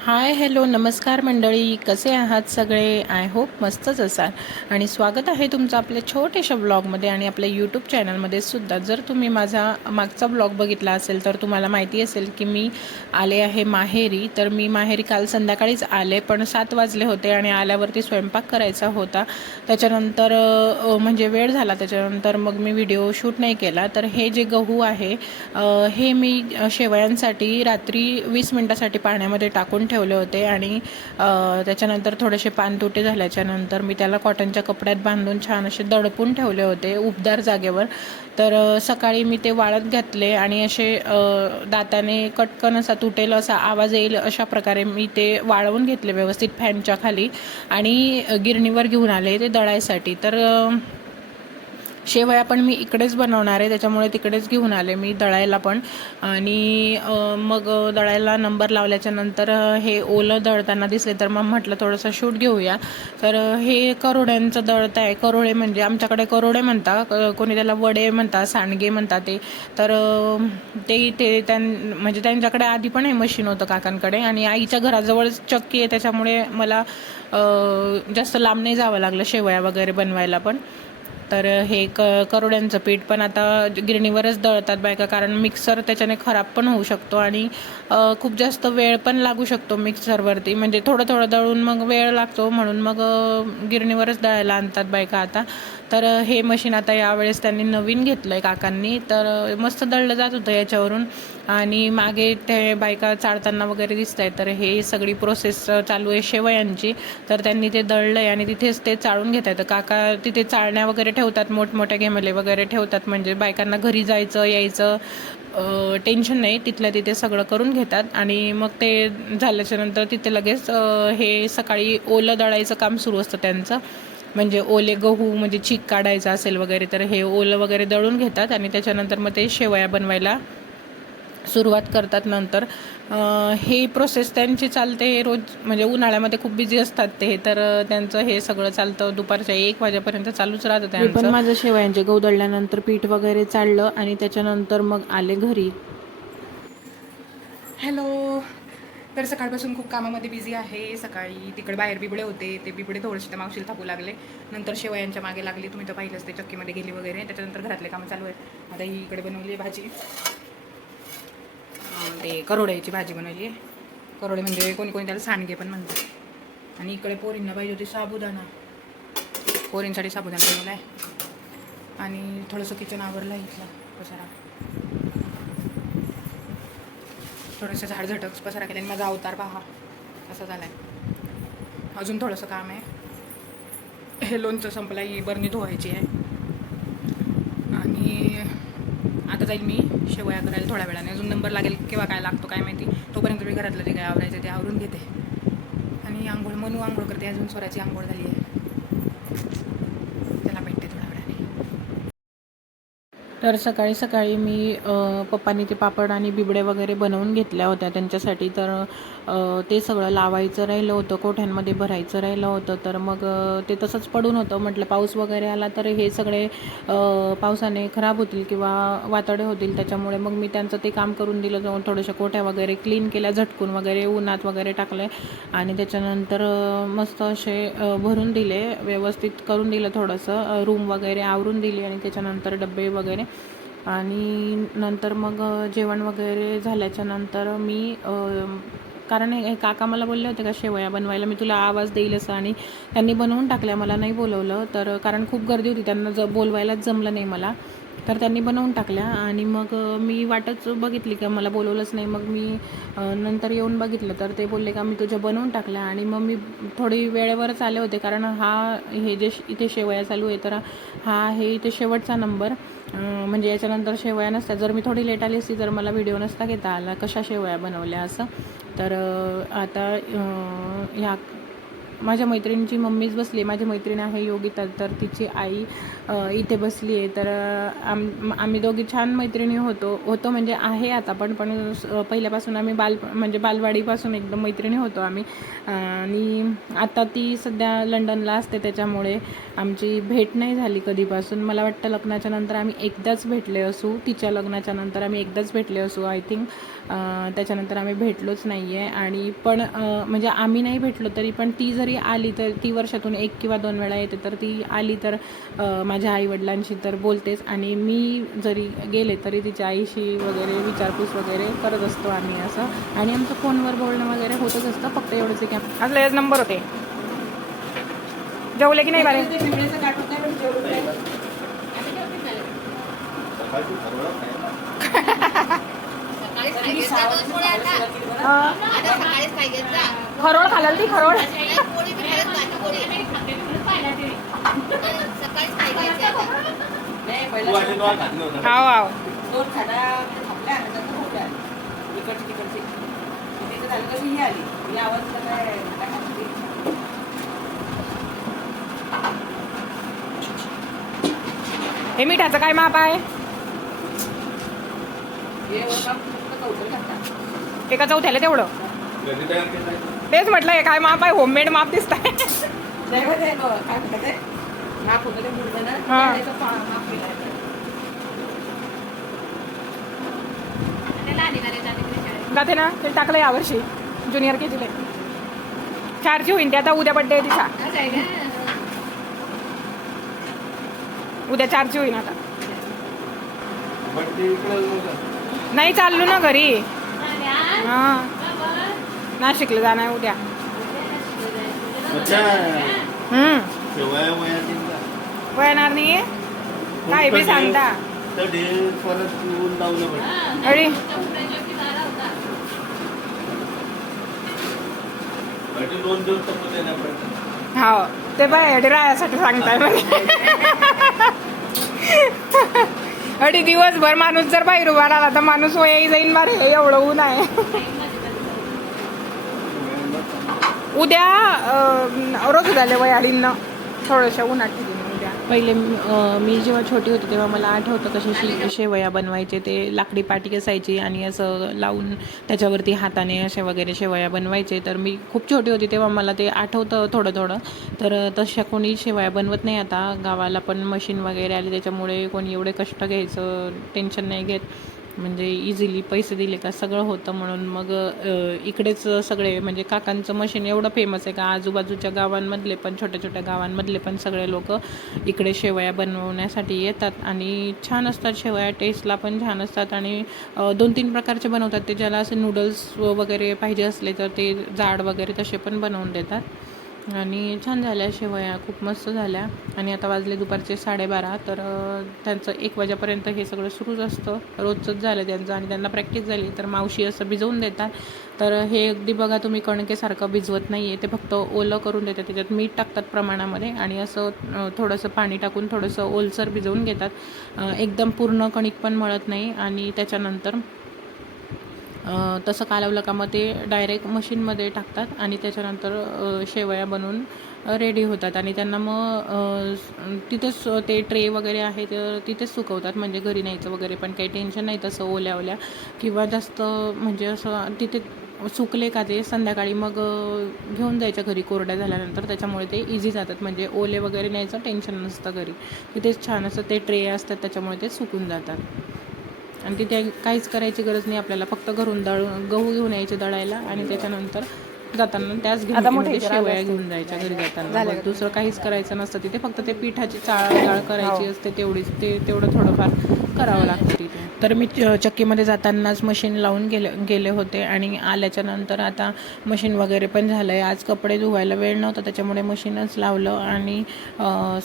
Hi hello नमस्कार मंडळी. कसे आहात सगळे? आय होप मस्तच असाल. आणि स्वागत आहे तुमचं आपल्या छोट्याशा ब्लॉगमध्ये आणि आपल्या यूट्यूब चॅनलमध्ये सुद्धा. जर तुम्ही माझा मागचा ब्लॉग बघितला असेल तर तुम्हाला माहिती असेल की मी आले आहे माहेरी. तर मी माहेरी काल संध्याकाळीच आले पण सात वाजले होते आणि आल्यावरती स्वयंपाक करायचा होता. त्याच्यानंतर म्हणजे वेळ झाला. त्याच्यानंतर मग मी व्हिडिओ शूट नाही केला. तर हे जे गहू आहे हे मी शेवयांसाठी रात्री वीस मिनटासाठी पाण्यामध्ये टाकून ठेवले होते आणि त्याच्यानंतर थोडेसे पानतुटे झाल्याच्यानंतर मी त्याला कॉटनच्या कपड्यात बांधून छान असे दडपून ठेवले होते उबदार जागेवर. तर सकाळी मी ते वाळत घातले आणि असे दाताने कटकन असा तुटेल असा आवाज येईल अशा प्रकारे मी ते वाळवून घेतले व्यवस्थित फॅनच्या खाली आणि गिरणीवर घेऊन आले ते दळायसाठी. तर शेवया पण मी इकडेच बनवणार आहे त्याच्यामुळे तिकडेच घेऊन आले मी दळायला पण. आणि मग दळायला नंबर लावल्याच्या नंतर हे ओलं दळताना दिसले तर मग म्हटलं थोडंसं शूट घेऊया. तर हे करोड्यांचं दळत आहे. करोळे म्हणजे आमच्याकडे करोडे म्हणतात. कोणी त्याला वडे म्हणतात सांडगे म्हणतात ते. तर ते ते त्यां म्हणजे त्यांच्याकडे आधी पण हे मशीन होतं काकांकडे. आणि आईच्या घराजवळच चक्की आहे त्याच्यामुळे मला जास्त लांब नाही जावं लागलं शेवया वगैरे बनवायला पण. तर हे क करोड्यांचं पीठ पण आता गिरणीवरच दळतात बायका कारण मिक्सर त्याच्याने खराब पण होऊ शकतो आणि खूप जास्त वेळ पण लागू शकतो मिक्सरवरती म्हणजे थोडं थोडं दळून मग वेळ लागतो म्हणून मग गिरणीवरच दळायला आणतात बायका आता. तर हे मशीन आता यावेळेस त्यांनी नवीन घेतलं आहे काकांनी. तर मस्त दळलं जात होतं याच्यावरून. आणि मागे ते बायका चाळताना वगैरे दिसत आहे तर हे सगळी प्रोसेस चालू आहे शेवयांची. तर त्यांनी ते दळलं आहे आणि तिथेच ते चाळून घेत आहेत काका तिथे चाळण्या वगैरे ठेवतात मोठमोठ्या घेमले वगैरे ठेवतात. म्हणजे बायकांना घरी जायचं यायचं टेन्शन नाही. तिथल्या तिथे सगळं करून घेतात. आणि मग ते झाल्याच्यानंतर तिथे लगेच हे सकाळी ओलं दळायचं काम सुरू असतं त्यांचं. म्हणजे ओले गहू म्हणजे चीक काढायचा असेल वगैरे तर हे ओलं वगैरे दळून घेतात आणि त्याच्यानंतर मग ते शेवया बनवायला सुरुवात करतात नंतर. हे प्रोसेस त्यांची चालते रोज म्हणजे उन्हाळ्यामध्ये खूप बिझी असतात ते तर त्यांचं हे सगळं चालतं. दुपारच्या एक वाजेपर्यंत चालूच राहतं पण माझं शेवयांचे गहू दळल्यानंतर पीठ वगैरे चाललं आणि त्याच्यानंतर मग आले घरी. हॅलो. तर सकाळपासून खूप कामामध्ये बिझी आहे. सकाळी तिकडे बाहेर बिबडे होते ते बिबडे थोडेसे त्या मावशीला थापू लागले. नंतर शेवयांच्या मागे लागली. तुम्ही तर पाहिलंच ते चक्कीमध्ये गेली वगैरे. त्याच्यानंतर घरातले कामं चालू आहेत. आता ही इकडे बनवली आहे भाजी. ते करोड्याची भाजी बनवली आहे. करोडे म्हणजे कोणी कोणी त्याला सांडगे पण म्हणतात. आणि इकडे पोरींना पाहिजे होती साबुदाणा. पोरींसाठी साबुदाणा बनवला आहे आणि थोडंसं किचन आवरलं आहे इथलं. पसारा थोडंसं झाडझटक पसारा केला आणि माझा अवतार पहा. असा झाला आहे अजून थोडंसं काम आहे. हे लोणचं संपलं ही बरणी धुवायची आहे. आणि आता जाईल मी शेवया करायला थोड्या वेळाने. अजून नंबर लागेल केव्हा काय लागतो काय माहिती. तोपर्यंत मी घरातलं जे काय आवरायचं ते आवरून घेते. आणि आंघोळ मनू आंघोळ करते. अजून स्वराची आंघोळ झाली आहे त्याला भेटते थोड्या वेळाने तर सकाळी सकाळी मी पप्पांनी ते पापड आणि बिबडे वगैरे बनवून घेतल्या होत्या त्यांच्यासाठी. तर ते सगळं लावायचं राहिलं होतं कोठ्यांमध्ये भरायचं राहिलं होतं. तर मग ते तसंच पडून होतं. म्हटलं पाऊस वगैरे आला तर हे सगळे पावसाने खराब होतील किंवा वातडे होतील. त्याच्यामुळे मग मी त्यांचं ते काम करून दिलं जाऊन थोड्याशा कोठ्या वगैरे क्लीन केल्या झटकून वगैरे उन्हात वगैरे टाकले आणि त्याच्यानंतर मस्त असे भरून दिले व्यवस्थित करून दिलं थोडंसं रूम वगैरे आवरून दिली आणि त्याच्यानंतर डबे वगैरे आणि नंतर मग जेवण वगैरे झाल्याच्यानंतर मी कारण हे काका मला बोलले होते का शेवया बनवायला मी तुला आवाज देईल असं आणि त्यांनी बनवून टाकल्या मला नाही बोलवलं. तर कारण खूप गर्दी होती त्यांना ज बोलवायलाच जमलं नाही मला. तर त्यांनी बनवून टाकल्या आणि मग मी वाटच बघितली का मला बोलवलंच नाही. मग मी नंतर येऊन बघितलं. तर ते बोलले का मी तुझ्या बनवून टाकल्या. आणि मग मी थोडी वेळेवरच आले होते कारण हा हे जे इथे शेवया चालू आहे तर हा आहे इथे शेवटचा नंबर. म्हणजे याच्यानंतर शेवया नसत्या जर मी थोडी लेट आली असती तर मला व्हिडिओ नसता घेता आला कशा शेवया बनवल्या असं? तर आता ह्या माझ्या मैत्रिणीची मम्मीच बसली माझी मैत्रीण आहे योगिता तर तिची आई इथे बसली आहे. तर आम आम्ही दोघी छान मैत्रिणी होतो होतो म्हणजे आहे आता पण पण पहिल्यापासून आम्ही बाल म्हणजे बालवाडीपासून एकदम मैत्रिणी होतो आम्ही. आणि आता ती सध्या लंडनला असते त्याच्यामुळे आमची भेट नाही झाली कधीपासून. मला वाटतं लग्नाच्या नंतर आम्ही एकदाच भेटले असू तिच्या लग्नाच्या नंतर आम्ही एकदाच भेटले असू. आय थिंक त्याच्यानंतर आम्ही भेटलोच नाही आहे आणि पण म्हणजे आम्ही नाही भेटलो तरी पण ती जरी आली तर ती वर्षातून एक किंवा दोन वेळा येते तर ती आली तर माझ्या आईवडिलांशी तर बोलतेच. आणि मी जरी गेले तरी तिच्या आईशी वगैरे विचारपूस वगैरे करत असतो आम्ही असं. आणि आमचं फोनवर बोलणं वगैरे होतच असतं फक्त एवढंच की असले हेच नंबर होते. जेवले की नाही बारे? खरोड खालाल ती खरोड. हाव हाव. हे मिठाचं काय माप आहे? एका चौथ्याला तेवढं. तेच म्हटलं काय माप आहे? होममेड माप दिसत आहे हा. जाते ना ते टाकलं यावर्षी ज्युनियर के जीले चारची होईन ते आता उद्या बड्डे आहे तिचा. उद्या चारची होईन आता. नाही चाललो ना घरी. हा. नाशिकला जाणार आहे उद्या. हम्म. वळणार नाही काय बी सांगता. परत ऊन लावलं पाहिजे अरे. म्हणजे दोन दिवस तपत येण्यापर्यंत हो. ते बाय रायासाठी सांगताय अडी दिवसभर माणूस जर बाहेर उभा राहिला तर माणूस वय जाईन मारे एवढं ऊन आहे. उद्या रोज झाले वयाडींना थोडंशा उन्हात ठेवून उद्या. पहिले मी जेव्हा छोटी होती तेव्हा मला आठवतं कसे शेवया बनवायचे ते लाकडी पाटी असायची आणि असं लावून त्याच्यावरती हाताने असे वगैरे शेवया बनवायचे. तर मी खूप छोटी होती तेव्हा मला ते आठवतं थोडं थोडं. तर तशा कोणी शेवया बनवत नाही आता. गावाला पण मशीन वगैरे आली त्याच्यामुळे कोणी एवढे कष्ट घ्यायचं टेन्शन नाही घेत. म्हणजे इझिली पैसे दिले का सगळं होतं म्हणून मग इकडेच सगळे म्हणजे काकांचं मशीन एवढं फेमस आहे का? आजूबाजूच्या गावांमधले पण छोट्या छोट्या गावांमधले पण सगळे लोक इकडे शेवया बनवण्यासाठी येतात आणि छान असतात शेवया टेस्टला पण छान असतात आणि दोन तीन प्रकारचे बनवतात. ते ज्याला असे नूडल्स वगैरे पाहिजे असले तर ते जाड वगैरे तसे पण बनवून देतात. आणि छान झाल्या शेवया खूप मस्त झाल्या. आणि आता वाजले दुपारचे साडेबारा तर त्यांचं एक वाजेपर्यंत हे सगळं सुरूच असतं. रोजचंच झालं त्यांचं आणि त्यांना प्रॅक्टिस झाली तर मावशी असं भिजवून देतात. तर हे अगदी बघा तुम्ही कणकेसारखं भिजवत नाही आहे ते फक्त ओलं करून देतात त्याच्यात मीठ टाकतात प्रमाणामध्ये आणि असं थोडंसं पाणी टाकून थोडंसं ओलसर भिजवून घेतात. एकदम पूर्ण कणिक पण मळत नाही आणि त्याच्यानंतर तसं कालवलं का मग ते डायरेक्ट मशीनमध्ये टाकतात आणि त्याच्यानंतर शेवया बनवून रेडी होतात. आणि त्यांना मग तिथेच ते ट्रे वगैरे आहे तर तिथेच सुकवतात. म्हणजे घरी न्यायचं वगैरे पण काही टेन्शन नाही तसं ओल्या ओल्या. किंवा जास्त म्हणजे असं तिथे सुकले का ते संध्याकाळी मग घेऊन जायच्या घरी. कोरड्या झाल्यानंतर त्याच्यामुळे ते इझी जातात. म्हणजे ओले वगैरे न्यायचं टेन्शन नसतं घरी. तिथेच छान असं ते ट्रे असतात त्याच्यामुळे ते सुकून जातात. आणि तिथे काहीच करायची गरज नाही आपल्याला. फक्त घरून दळ गहू घेऊन यायचे दळायला आणि त्याच्यानंतर जाताना त्याच घेऊन शेवया. घेऊन जायच्या घरी जाताना. दुसरं काहीच करायचं नसतं तिथे. फक्त ते पिठाची चाळ चाळ करायची हो. असते तेवढीच. ते तेवढं थोडंफार करावं लागतं तिथे. तर मी च- चक्कीमध्ये जातानाच मशीन लावून गेले गेले होते आणि आल्याच्यानंतर आता मशीन वगैरे पण झालं आहे आज कपडे धुवायला वेळ नव्हता त्याच्यामुळे मशीनच लावलं आणि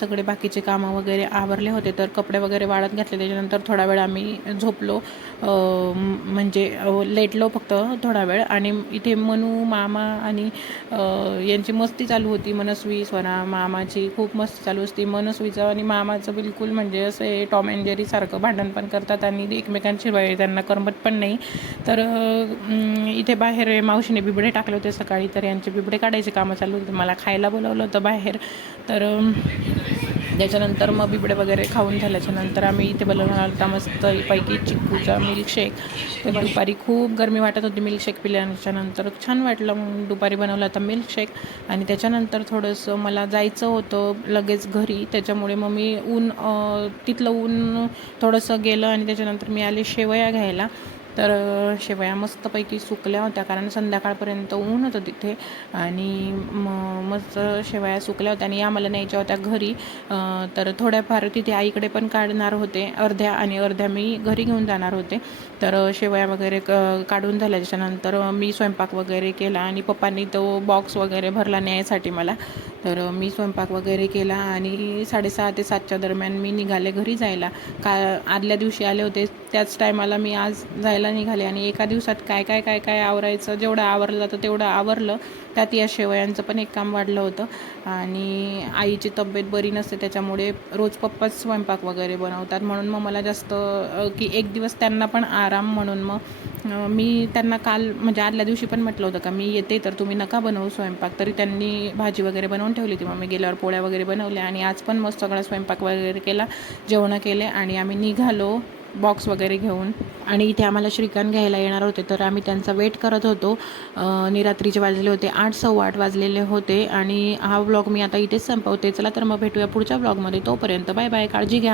सगळे बाकीचे कामं वगैरे आवरले होते. तर कपडे वगैरे वाळत घातले. त्याच्यानंतर थोडा वेळ आम्ही झोपलो. म्हणजे लेटलो फक्त थोडा वेळ. आणि इथे मनू मामा आणि यांची मस्ती चालू होती. मनस्वी स्वरा मामाची खूप मस्ती चालू असती मनस्वीचं आणि मामाचं बिलकुल म्हणजे असं हे टॉम अँड जेरीसारखं भांडण भांडण पण करतात आणि एकमेकांची वय त्यांना करमत पण नाही. तर इथे बाहेर मावशीने बिबडे टाकले होते सकाळी तर यांचे बिबडे काढायचे कामं चालू होते. मला खायला बोलावलं होतं बाहेर. तर त्याच्यानंतर मग बिबडे वगैरे खाऊन झाल्याच्यानंतर आम्ही इथे बनवून आलता मस्त पैकी चिक्कूचा मिल्कशेक ते दुपारी खूप गरमी वाटत होती मिल्कशेक पिल्याच्या नंतर. छान वाटलं मग दुपारी बनवलं होता मिल्कशेक आणि त्याच्यानंतर थोडंसं मला जायचं होतं लगेच घरी. त्याच्यामुळे मग मी ऊन तिथलं ऊन थोडंसं गेलं आणि त्याच्यानंतर मी आले शेवया घ्यायला. तर शेवया मस्तपैकी सुकल्या होत्या कारण संध्याकाळपर्यंत ऊन होतं तिथे. आणि म मस्त शेवया सुकल्या होत्या आणि आम्हाला न्यायच्या होत्या घरी. तर थोड्याफार तिथे आईकडे पण काढणार होते अर्ध्या आणि अर्ध्या मी घरी घेऊन जाणार होते. तर शेवया वगैरे क काढून झाल्या. त्याच्यानंतर मी स्वयंपाक वगैरे केला आणि पप्पांनी तो बॉक्स वगैरे भरला न्यायसाठी मला. तर मी स्वयंपाक वगैरे केला आणि साडेसहा ते सातच्या दरम्यान मी निघाले घरी जायला. का आदल्या दिवशी आले होते त्याच टायमाला मी आज जायला निघाले आणि एका दिवसात काय काय काय काय आवरायचं जेवढं आवरलं जातं तेवढं आवरलं. त्यात या शेवयांचं पण एक काम वाढलं होतं. आणि आईची तब्येत बरी नसते त्याच्यामुळे रोज पप्पाच स्वयंपाक वगैरे बनवतात. म्हणून मग मला जास्त की एक दिवस त्यांना पण आराम म्हणून मग मी त्यांना काल म्हणजे आदल्या दिवशी पण म्हटलं होतं का मी येते तर तुम्ही नका बनवू स्वयंपाक. तरी त्यांनी भाजी वगैरे बनवून ठेवली होती. मग मी गेल्यावर पोळ्या वगैरे बनवल्या आणि आज पण मस्त सगळा स्वयंपाक वगैरे केला जेवणं केले आणि आम्ही निघालो. बॉक्स वगैरे घेऊन. आणि इथे आम्हाला श्रीकांत घ्यायला येणार होते तर आम्ही त्यांचा वेट करत होतो. निरात्रीचे वाजले होते आठ सव्वा आठ वाजलेले होते. आणि हा व्लॉग मी आता इथेच संपवते. चला तर मग भेटूया पुढच्या व्लॉगमध्ये तोपर्यंत बाय बाय काळजी घ्या.